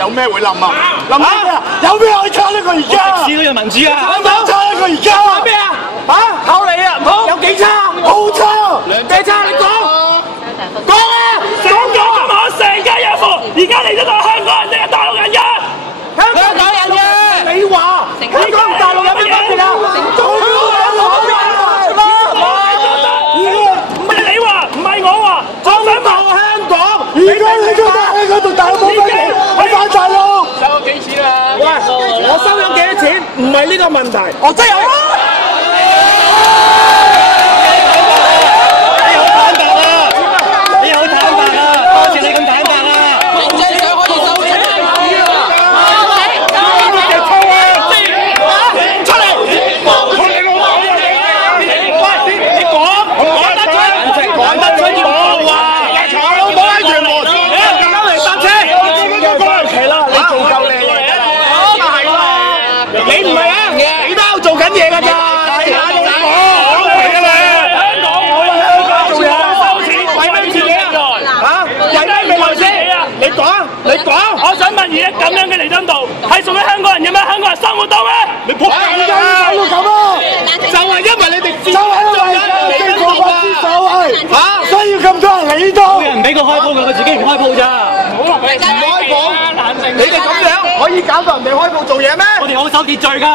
有咩會冧啊？冧咩啊？有咩可以撐得過而家？市都有民主啊！有冇撐得過而家？咩啊？嚇靠你啊！唔好有幾差？好差！幾差？你講啊！講咁我成家一副，而家嚟咗個香港人定係大陸人嘅？香港人嘅。你話香港同大陸有咩分別啊？唔係你話，唔係我話，我想問香港。而家你覺得香港同大陸冇分別？喺翻大陸。收咗幾錢啊？喂，我收咗幾多錢？唔係呢個問題。我真有啊！你好坦白啊！多謝你咁坦白啊！真係想可以收錢啊！出嚟！你講講得出要報啊！查老母喺屯門，交嚟搭車，係啦，你做夠你你唔係啊？你都有做緊嘢㗎咋？係啊，你講嚟㗎你。香港我喺香港做嘢收錢，為咩自己啊？嚇，為咩未來先？你講，我想問而家咁樣嘅彌敦道係屬於香港人嘅咩？香港人生活到咩？你仆街而家要搞到咁啊！就係因為你哋就係因為政府不知所謂嚇，所以要咁多人嚟呢度。唔俾佢開鋪㗎，佢自己唔開鋪咋？唔開鋪，你哋咁樣可以搞到人哋開鋪做嘢咩？我哋好守秩序㗎。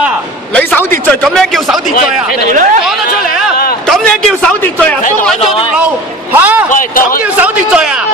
你守秩序咁樣叫守秩序啊？講得出嚟啊！咁樣叫守秩序啊？封緊咗條路嚇？咁叫守秩序啊？